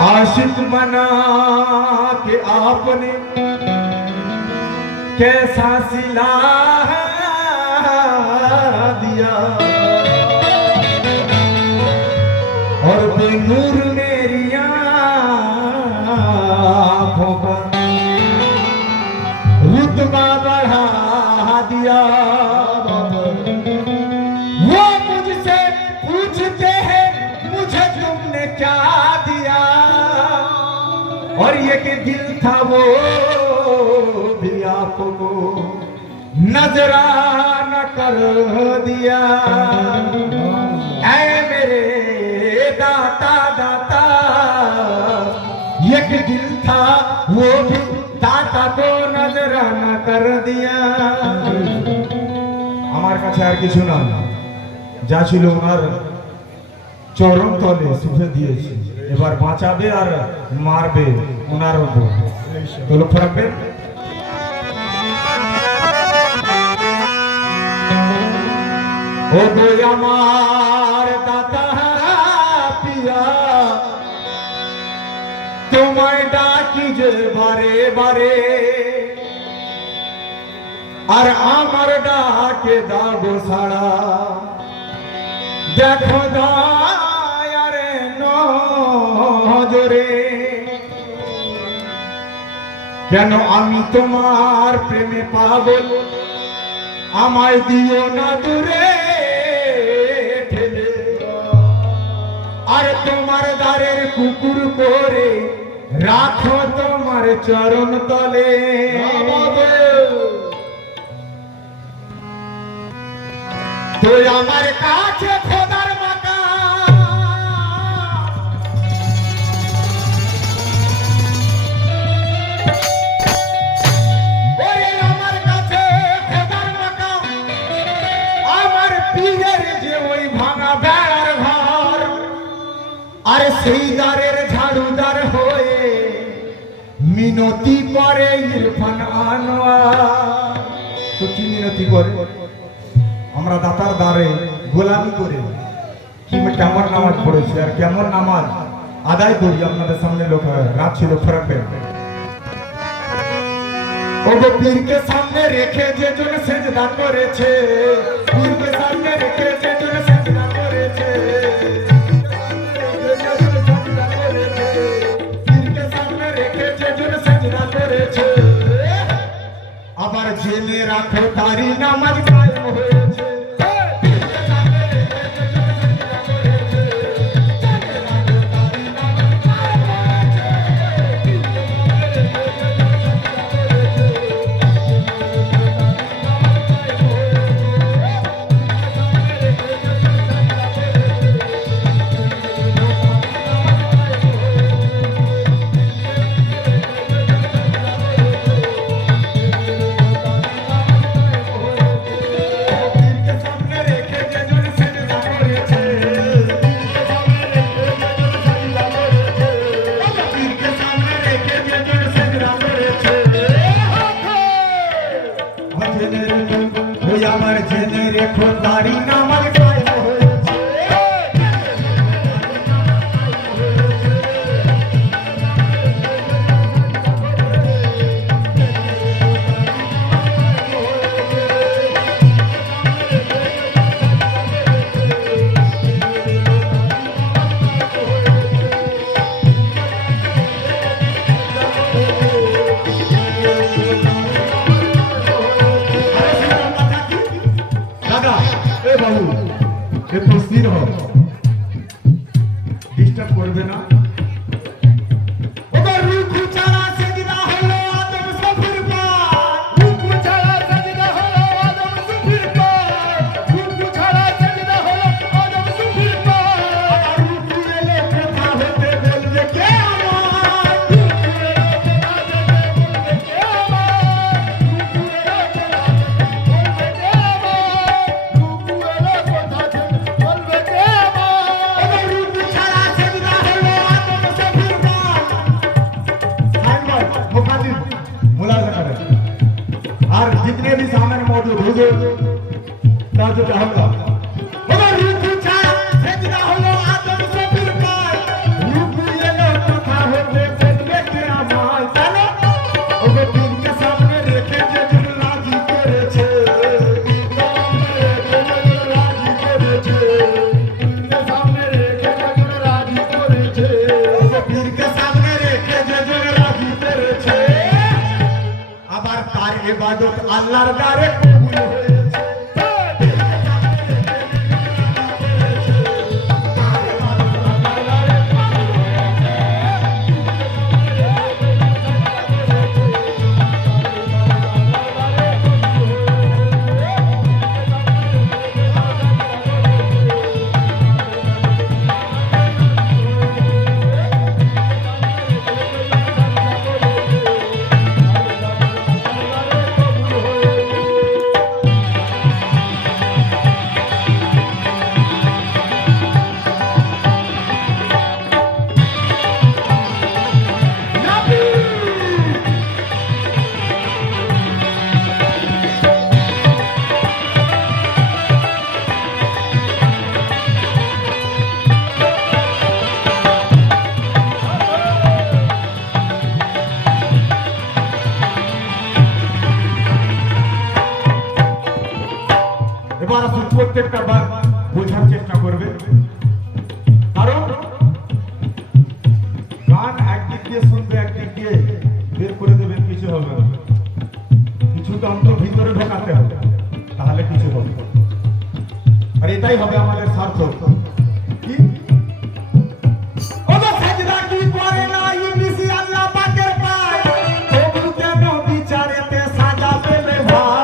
आशिक बना के आपने कैसा सिला दिया और बेनूर मेरी आँखों का रुतबा बढ़ा दिया। वो मुझसे पूछते हैं मुझे तुमने क्या दिया और ये कि दिल था वो भी आपको नजराना कर दिया। ऐ मेरे दाता दाता एक दिल था वो भी दाता को नजराना कर दिया। আমার কাছে আর কিছু না, যা ছিল ওনার চরম তলে সুখে দিয়েছি, এবার বাঁচাবে আর মারবে ওনার উপর। তো লক্ষ্য রাখবেন। ও গো আমার দাতা পিয়া তোমায় ডাকি যে বারে বারে আর আমার ডাকে দাও সাড়া। দেখো দয়ারে নজরে কেন আমি তোমার প্রেমে পাগল, আমায় দিও না দূরে ঠেলে আর তোমার দ্বারের কুকুর করে রাখো তোমার চরণ তলে। তো আমার কাছে খোদার মাকা ওরে আমার কাছে খোদার মাকা আমার পীরের যে ওই ভাঙা বেড়ার ঘর আর সেই দ্বারের ঝাড়ুদার হয়ে মিনতি করে ইরফান আনোয়ার। তো কি মিনতি করে? আমরা দাতার দ্বারে গোলামি করে কি কেমন নামাজ পড়েছি আর কেমন নামাজ আদায় করি আপনাদের সামনে লোক রাখছি, লক্ষ্য রাখবেন। ও গো পীরকে সামনে রেখে যে জন সেজদা করেছে, পীরকে সামনে রেখে যে জন সেজদা করেছে, পীরকে সামনে রেখে যে জন সেজদা করেছে আবার জেনে রাখো তারি নামাজ কায়েম হয়েছে। আমার জেনে রেখো তারি নামাজ কায়েম হয়েছে। ডিস্টার্ব করবে না। ওগো রুকু ছাড়া সেজদা হলো আদম সফির পার, রুকু ছাড়া সেজদা হলো আদম সফির পার, রুকু ছাড়া সেজদা হলো আদম সফির পার। রুকু এলে কথা হতে বলবে কে আমার, রুকু এলে কথা হতে বলবে কে আমার, রুকু এলে কথা হতে বলবে কে আমার, রুকু এলে কথা হতে বলবে কে আমার। ওগো রুকু ছাড়া সেজদা হলো আদম সফির পার। साइनबोर्ड मुखातिब मुलाजा करें और जितने भी सामने मौजूद हुजूर ताजुद होगा। ओगो रुकू छाड़ा सेजदा हलो आदम सफिर पार, रुकू एलो कथा होते बलबे के আমার জানো। ওগো পীরকে সামনে রেখে যে জন রাজি করেছে, সামনে রেখে যে জন রাজি করেছে, ওগো পীরকে সামনে রেখে যে জন রাজি করেছে, আবার তার ইবাদত আল্লাহর দ্বারে কবুল হয়েছে। এবার আসুন প্রত্যেকটা বার বোঝার চেষ্টা করবে, কারণ গান একদিক দিয়ে শুনবে একদিক দিয়ে বের করে দেবেন, কিছু হবে না। কিছু তো অন্তর ভিতরে ঢোকাতে হবে, তাহলে কিছু হবে। আর এটাই হবে আমাদের সার্থক। কি ওগো সাজদা কি করে না ইবলিস আল্লাহ পাকের পায়, তবু কেন বিচারেতে সাজা পেলে ভাই,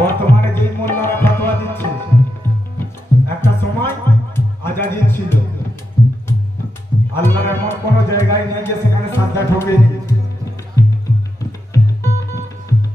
বর্তমানে যে মোল্লারা ফতোয়া দিচ্ছে, একটা সময় আজাজিল ছিল, আল্লাহর এমন কোন জায়গায় নিয়ে গিয়ে সেখানে সাজদা ঠোকেনি।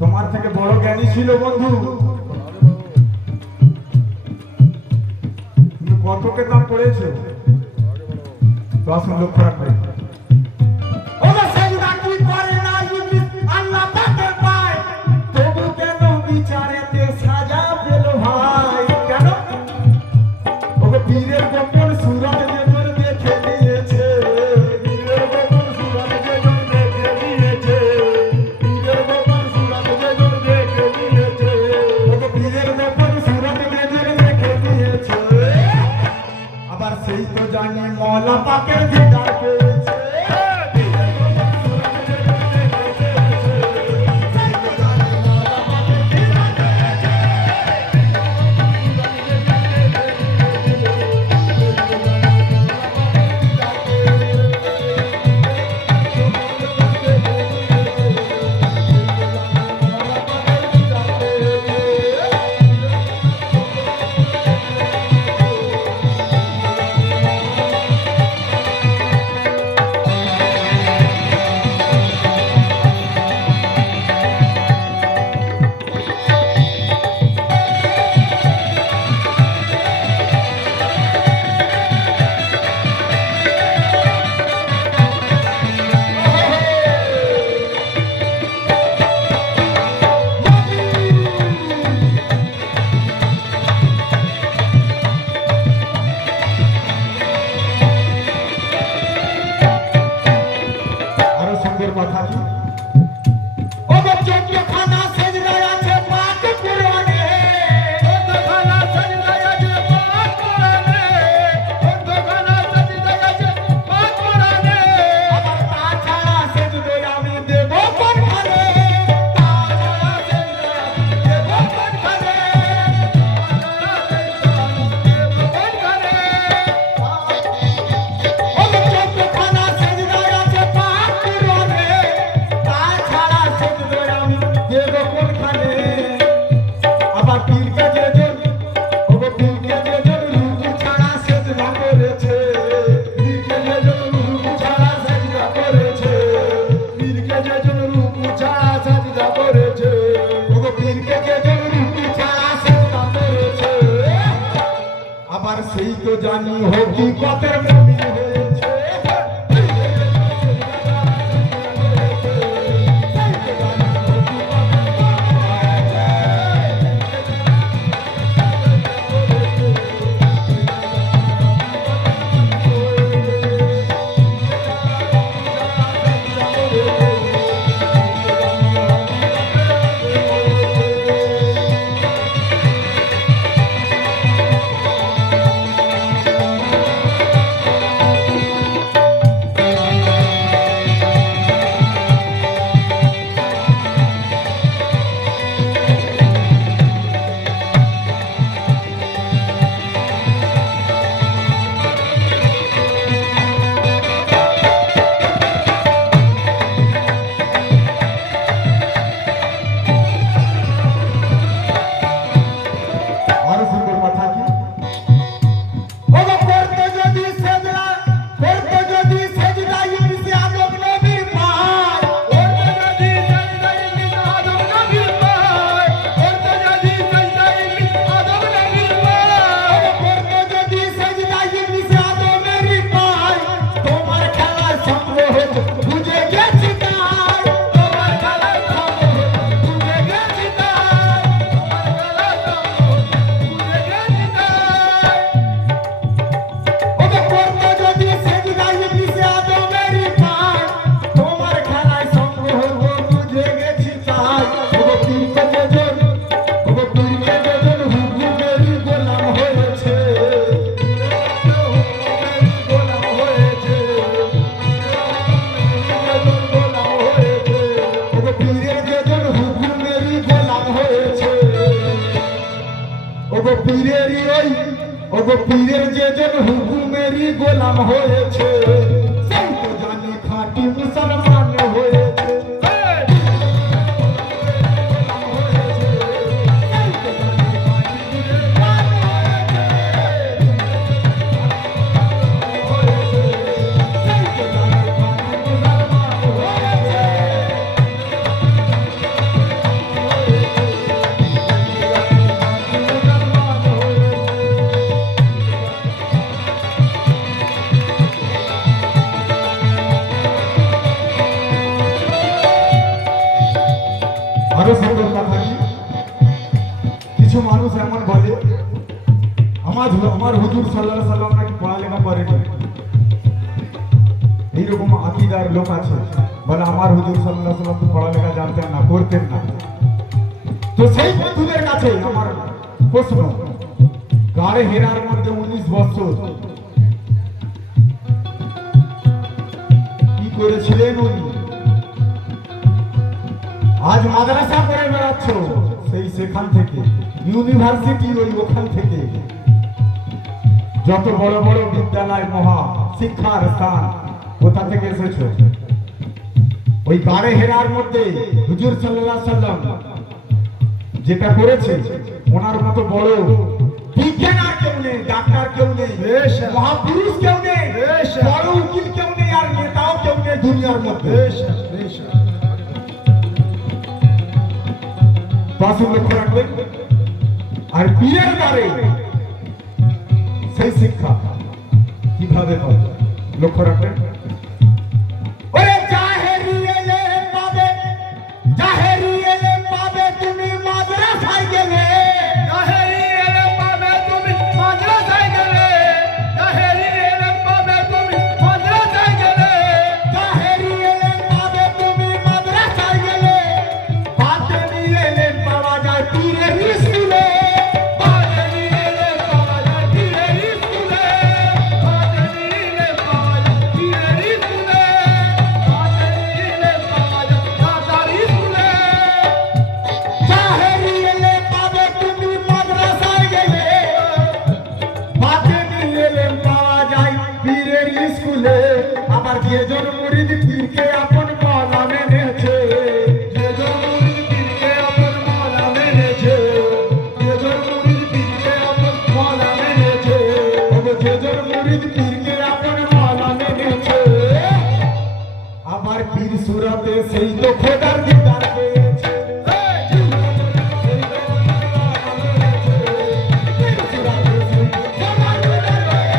তোমার থেকে বড় জ্ঞানী ছিল বন্ধু, তুমি কত কেতাব পড়েছো, তো আসুন লক্ষ্য রাখবে। ওগো সাজদা কি করে না ইবলিস আল্লাহ পাকের পায়, তবু কেন বিচারেতে সাজা পেল ভাই, কেন? ওগো পীরের গোপন সুরত যেজন দেখে নিয়েছে, পীরের গোপন সুরত যেজন দেখে নিয়েছে, পীরের গোপন সুরত যেজন দেখে নিয়েছে, ওগো পীরের গোপন সুরত যেজন দেখে নিয়েছে, আবার সেই তো জানি মওলা পাকের দিদার পেয়েছে। তো জানি হকিকতের মনি হয়েছে। পীরের যেজন হুকুমেরই গোলাম হয়েছে, সেই তো জানি খাঁটি মুসলমান হয়েছে। আরো সুন্দর কথা কি, কিছু মানুষ এমন বলে আমার হুজুর সাল্লাল্লাহু আলাইহি সাল্লাম নাকি পড়ালেখা করেনি। এইরকম আকীদার লোক আছে, বলে আমার হুজুর সাল্লাল্লাহু আলাইহি সাল্লাম তো পড়ালেখা জানতেন না, করতেন না। তো সেই বন্ধুদের কাছে আমার প্রশ্ন, গাড়ে হেরার মধ্যে 19 বছর কি করেছিলেন উনি? আজ মাদ্রাসা করে বেড়াচ্ছ, সেই সেখান থেকে ইউনিভার্সিটি, ওই ওখান থেকে যত বড় বড় বিদ্যালয়, মহা শিক্ষার স্থান, কোথা থেকে এসেছো? ওই গাড়ে হেরার মধ্যে হুজুর সাল্লাল্লাহু আলাইহি সাল্লাম যেটা করেছে, ওনার মতো বড় বিজ্ঞান আর কেউ নেই, ডাক্তার কেউ নেই, মহাপুরুষ কেউ নেই, বড় উকিল কেউ নেই, আর নেতাও কেউ নেই দুনিয়ার মধ্যে। পাশে লক্ষ্য রাখবেন। আর পীরের দ্বারে সেই শিক্ষা কিভাবে হয় লক্ষ্য রাখবেন। ওরে জাহেরি এলেম পাবে, জাহেরি এলেম পাবে তুমি মাদ্রাসায় গেলে, জাহেরি এলেম পাবে তুমি মাদ্রাসায় গেলে, জাহেরি এলেম পাবে তুমি মাদ্রাসায় গেলে, জাহেরি এলেম পাবে তুমি মাদ্রাসায় গেলে, বাতেনি এলেম পাওয়া যায় পীরের স্কুলে, বাতেনি এলেম পাওয়া যায় পীরের স্কুলে, বাতেনি এলেম পাওয়া যায় পীরের স্কুলে, বাতেনি এলেম পাওয়া যায় দাদার স্কুলে, জাহেরি এলেম পাবে তুমি মাদ্রাসায় গেলে, বাতেনি এলেম পাওয়া যায় পীরের স্কুলে। আবার যেজন মুরিদ পীরকে আপন মাওলা মেনেছে, যেজন মুরিদ পীরকে আপন মাওলা মেনেছে, যেজন মুরিদ পীরকে আপন মাওলা মেনেছে, যেজন মুরিদ পীরকে আপন মাওলা মেনেছে, আবার পীর সুরতে সেই তো খোদার দিদার পেয়েছে। সেই তো খোদার দিদার পেয়েছে, পীর সুরতে সেই তো খোদার দিদার পেয়েছে।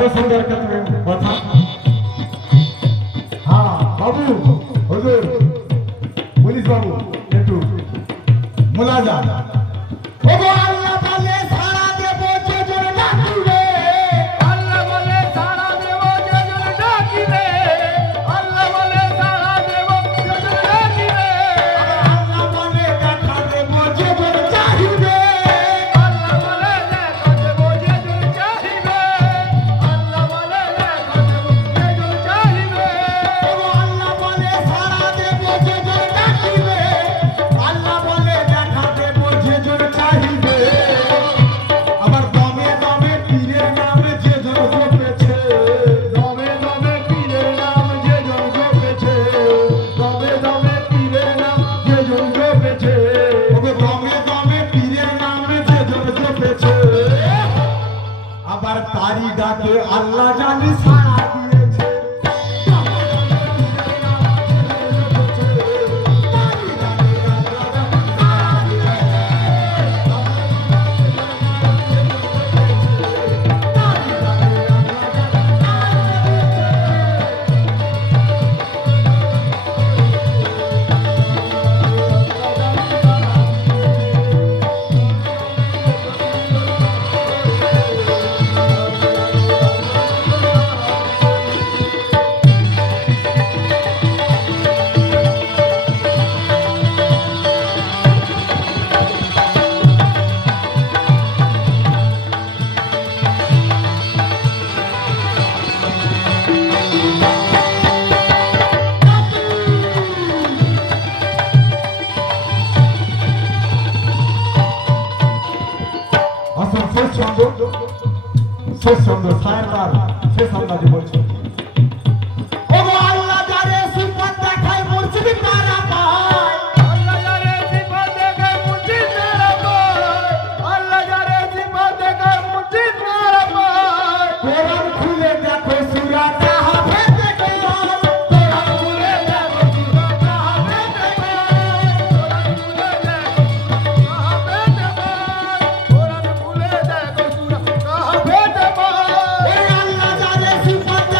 আরো সুন্দর কথা। হ্যাঁ বাবু, হুজুর, পুলিশ বাবু, একটু মুলাজা। ওগো আল্লাহ বলে সারা দেব যে জন ডাকিবে, আল্লাহ বলে সারা দেব যে জন ডাকিবে, আল্লাহ বলে সারা দেব যে জন ডাকিবে, আল্লাহ বলে দেখা দেব যে জন চাহিবে, আল্লাহ বলে দেখা দেব যে জন চাহিবে, আল্লাহ বলে দেখা দেব যে জন চাহিবে, ওগো আল্লাহ বলে সারা দেব যে জন ডাকিবে, আল্লাহ বলে দেখা দেব যে জন চাহিবে। আবার দমে দমে পীরের নামে যে জন জপেছে, দমে দমে পীরের নাম যে জন জপেছে, দমে দমে পীরের নাম যে জন জপেছে, ওগো দমে দমে পীরের নামে যে জন জপেছে, আবার তারি ডাকে আল্লাহ জানি সাড়া দিয়েছে। আসল শেষ ছন্দ সায়ের তার শেষ আন্দাজে বলছে। ওগো আল্লাহ যারে সিফাত দেখায় মুর্শিদ তারা পায়, আল্লাহ যারে সিফাত দেখায় মুর্শিদ তারা পায়, আল্লাহ যারে সিফাত দেখায় মুর্শিদ তারা পায়, কোরআন খুলে দেখো সূরা তাহফে দেখো, কোরআন খুলে দেখো সূরা তাহফে দেখো, কোরআন খুলে দেখো সূরা কাহফে পায়, কোরআন খুলে দেখো সূরা কাহফে পায়, ওই আল্লাহ যারে সিফাত